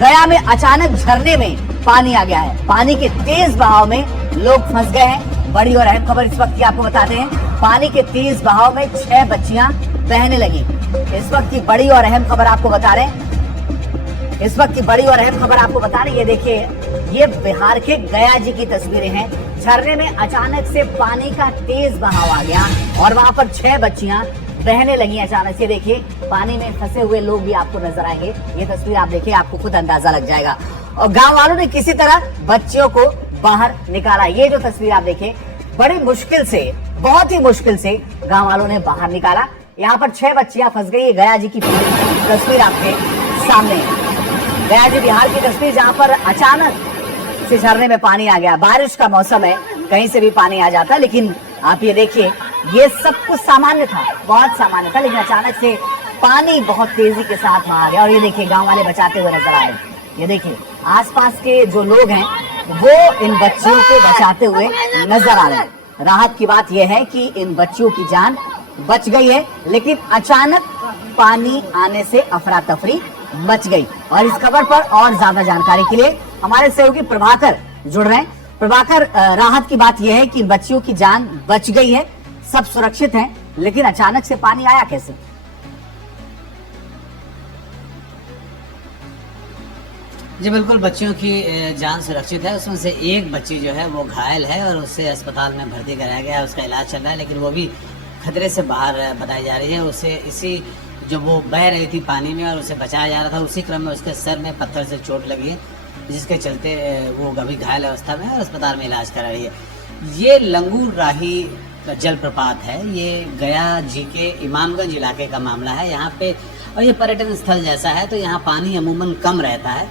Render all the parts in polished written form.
गया में अचानक झरने में पानी आ गया है। पानी के तेज बहाव में लोग फंस गए हैं। बड़ी और अहम खबर इस वक्त की आपको बताते हैं। पानी के तेज बहाव में 6 बच्चियां बहने लगी। इस वक्त की बड़ी और अहम खबर आपको बता रहे हैं। इस वक्त की बड़ी और अहम खबर आपको बता रहे हैं। ये देखिए, ये बिहार के गया जी की तस्वीरें हैं। झरने में अचानक से पानी का तेज बहाव आ गया और वहां पर 6 बच्चियां बहने लगी अचानक से। देखिए, पानी में फंसे हुए लोग भी आपको नजर आएंगे। ये तस्वीर आप देखिए, आपको खुद अंदाजा लग जाएगा। और गांव वालों ने किसी तरह बच्चियों को बाहर निकाला। ये जो तस्वीर आप देखें, बड़ी मुश्किल से, बहुत ही मुश्किल से गांव वालों ने बाहर निकाला। यहाँ पर 6 बच्चियां फंस गई। गया जी की तस्वीर आपके सामने, गया जी बिहार की तस्वीर, जहां पर अचानक से झरने में पानी आ गया। बारिश का मौसम है, कहीं से भी पानी आ जाता है, लेकिन आप ये देखिए, ये सब कुछ सामान्य था, बहुत सामान्य था, लेकिन अचानक से पानी बहुत तेजी के साथ वहां आ गया। और ये देखिए, गांव वाले बचाते हुए नजर आ रहे हैं। ये देखिए, आसपास के जो लोग हैं वो इन बच्चियों को बचाते हुए नजर आ रहे हैं। राहत की बात यह है कि इन बच्चियों की जान बच गई है, लेकिन अचानक पानी आने से अफरा तफरी मच गई। और इस खबर पर और ज्यादा जानकारी के लिए हमारे सहयोगी प्रभाकर जुड़ रहे हैं। प्रभाकर, राहत की बात यह है कि बच्चियों की जान बच गई है, सब सुरक्षित हैं, लेकिन अचानक से पानी आया कैसे? जी बिल्कुल, बच्चियों की जान सुरक्षित है। उसमें से एक बच्ची जो है वो घायल है और उसे अस्पताल में भर्ती कराया गया है, उसका इलाज चल रहा है, लेकिन वो भी खतरे से बाहर बताई जा रही है। उसे इसी जो वो बह रही थी पानी में और उसे बचाया जा रहा था, उसी क्रम में उसके सर में पत्थर से चोट लगी है, जिसके चलते वो अभी घायल अवस्था में है और अस्पताल में इलाज करा रही है। ये लंगूर राही जलप्रपात है, ये गया जी के इमामगंज इलाके का मामला है। यहाँ पे, और ये पर्यटन स्थल जैसा है, तो यहाँ पानी अमूमन कम रहता है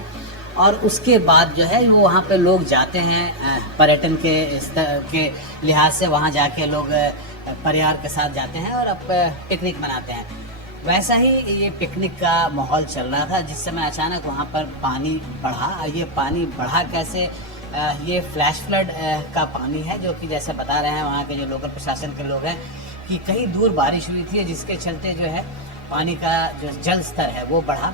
और उसके बाद जो है वो वहाँ पे लोग जाते हैं पर्यटन के लिहाज से। वहाँ जाके लोग परिवार के साथ जाते हैं और अब पिकनिक मनाते हैं। वैसा ही ये पिकनिक का माहौल चल रहा था जिस समय अचानक वहाँ पर पानी बढ़ा। ये पानी बढ़ा कैसे? ये फ्लैश फ्लड का पानी है, जो कि जैसे बता रहे हैं वहाँ के जो लोकल प्रशासन के लोग हैं कि कहीं दूर बारिश हुई थी, जिसके चलते जो है पानी का जो जल स्तर है वो बढ़ा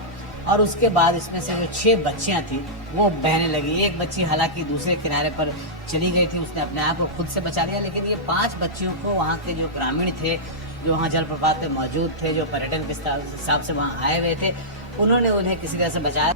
और उसके बाद इसमें से जो 6 बच्चियां थी वो बहने लगी। एक बच्ची हालांकि दूसरे किनारे पर चली गई थी, उसने अपने आप को खुद से बचा लिया, लेकिन ये 5 बच्चियों को वहाँ के जो ग्रामीण थे, जो वहाँ जलप्रपात पे मौजूद थे, जो पर्यटन के हिसाब से वहाँ आए हुए थे, उन्होंने उन्हें किसी तरह से बचाया।